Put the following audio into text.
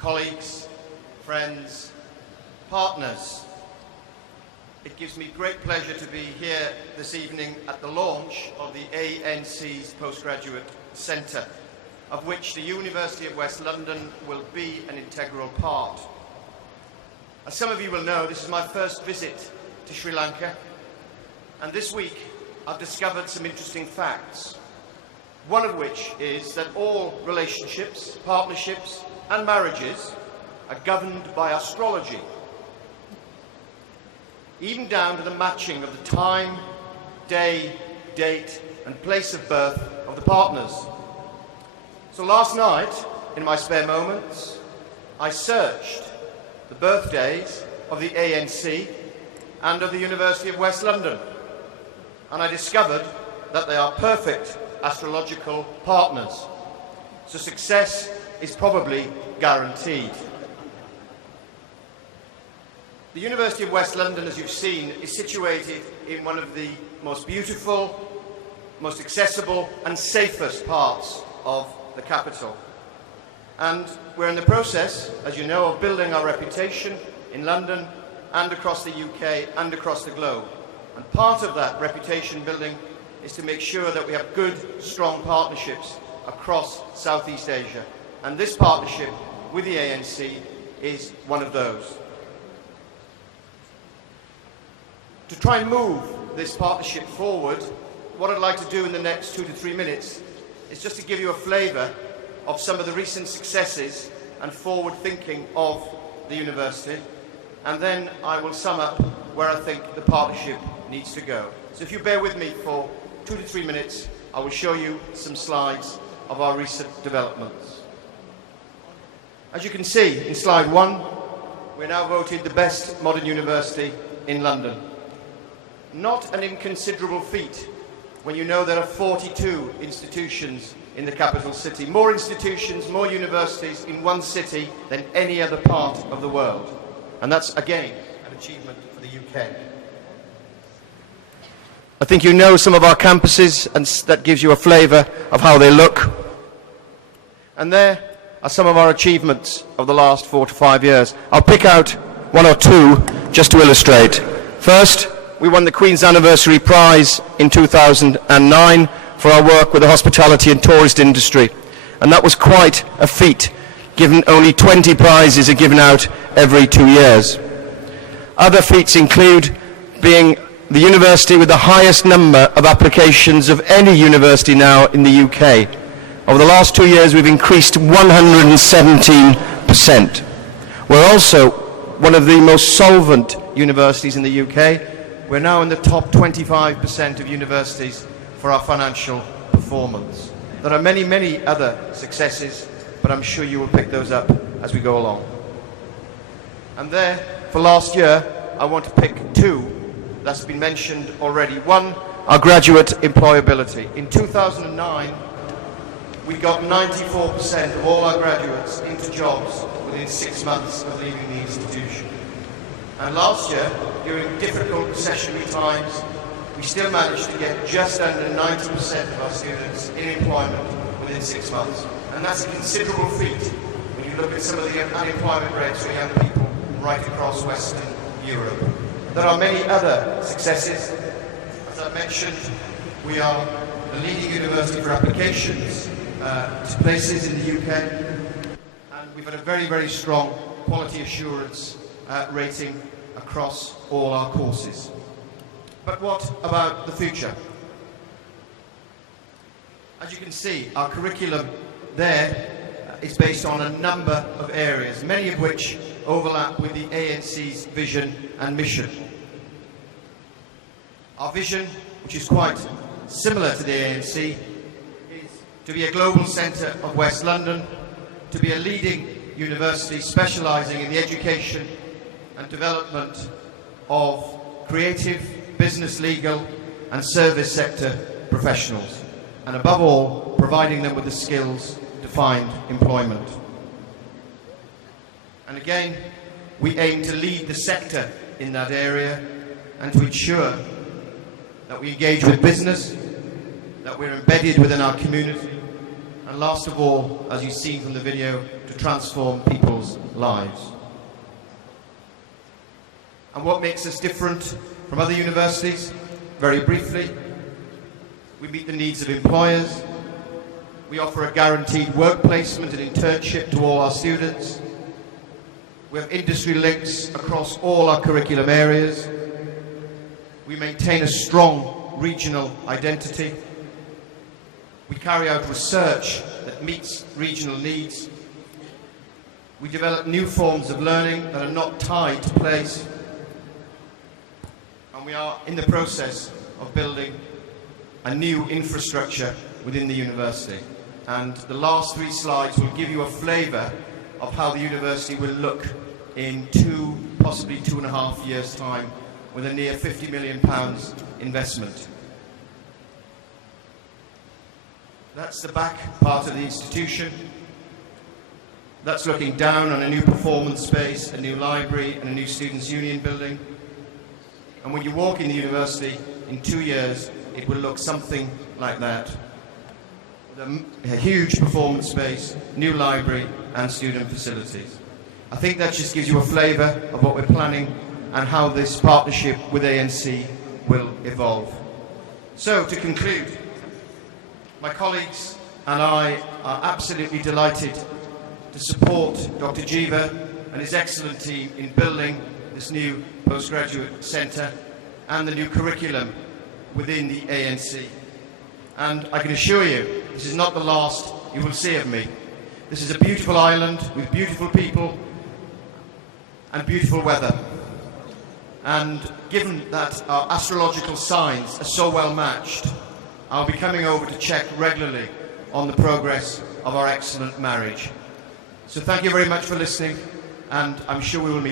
colleagues, friends, partners. It gives me great pleasure to be here this evening at the launch of the ANC's Postgraduate Centre, of which the University of West London will be an integral part. As some of you will know, this is my first visit to Sri Lanka, and this week I've discovered some interesting facts. One of which is that all relationships, partnerships and marriages are governed by astrology, even down to the matching of the time, day, date and place of birth of the partners. So last night, in my spare moments, I searched the birthdays of the ANC and of the University of West London, and I discovered that they are perfect astrological partners. So success is probably guaranteed. The University of West London, as you've seen, is situated in one of the most beautiful, most accessible and safest parts of the capital. And we're in the process, as you know, of building our reputation in London and across the UK and across the globe. And part of that reputation building is to make sure that we have good, strong partnerships across Southeast Asia. And this partnership with the ANC is one of those. To try and move this partnership forward, what I'd like to do in the next 2 to 3 minutes is just to give you a flavour of some of the recent successes and forward thinking of the university, and then I will sum up where I think the partnership needs to go. So if you bear with me for 2 to 3 minutes, I will show you some slides of our recent developments. As you can see in slide 1, we're now voted the best modern university in London. Not an inconsiderable feat when you know there are 42 institutions in the capital city. More institutions, more universities in one city than any other part of the world. And that's, again, an achievement for the UK. I think you know some of our campuses, and that gives you a flavour of how they look. And there are some of our achievements of the last 4 to 5 years. I'll pick out 1 or 2 just to illustrate. First, we won the Queen's Anniversary Prize in 2009 for our work with the hospitality and tourist industry. And that was quite a feat, given only 20 prizes are given out every 2 years. Other feats include being the university with the highest number of applications of any university now in the UK. Over the last 2 years, we've increased 117%. We're also one of the most solvent universities in the UK. We're now in the top 25% of universities for our financial performance. There are many, many other successes, but I'm sure you will pick those up as we go along. And there, for last year, I want to pick 2 that's been mentioned already. One, our graduate employability. In 2009, we got 94% of all our graduates into jobs within 6 months of leaving the institution. And last year, during difficult recessionary times, we still managed to get just under 90% of our students in employment within 6 months. And that's a considerable feat when you look at some of the unemployment rates for young people right across Western Europe. There are many other successes. As I mentioned, we are the leading university for applications to places in the UK, and we've had a very, very strong quality assurance rating across all our courses. But what about the future? As you can see, our curriculum there is based on a number of areas, many of which overlap with the ANC's vision and mission. Our vision, which is quite similar to the ANC, is to be a global centre of West London, to be a leading university specialising in the education and development of creative, business, legal and service sector professionals, and above all, providing them with the skills to find employment. And again, we aim to lead the sector in that area and to ensure that we engage with business, that we're embedded within our community, and last of all, as you've seen from the video, to transform people's lives. And what makes us different from other universities? Very briefly, we meet the needs of employers. We offer a guaranteed work placement and internship to all our students. We have industry links across all our curriculum areas. We maintain a strong regional identity. We carry out research that meets regional needs. We develop new forms of learning that are not tied to place. And we are in the process of building a new infrastructure within the university. And the last 3 slides will give you a flavour of how the university will look in 2, possibly 2.5 years' time, with a near £50 million investment. That's the back part of the institution. That's looking down on a new performance space, a new library and a new Students' Union building. And when you walk in the university in 2 years, it will look something like that. With a huge performance space, new library and student facilities. I think that just gives you a flavour of what we're planning and how this partnership with ANC will evolve. So, to conclude, my colleagues and I are absolutely delighted to support Dr. Jiva and his excellent team in building this new postgraduate centre and the new curriculum within the ANC. And I can assure you, this is not the last you will see of me. This is a beautiful island with beautiful people and beautiful weather. And given that our astrological signs are so well matched, I'll be coming over to check regularly on the progress of our excellent marriage. So thank you very much for listening, and I'm sure we will meet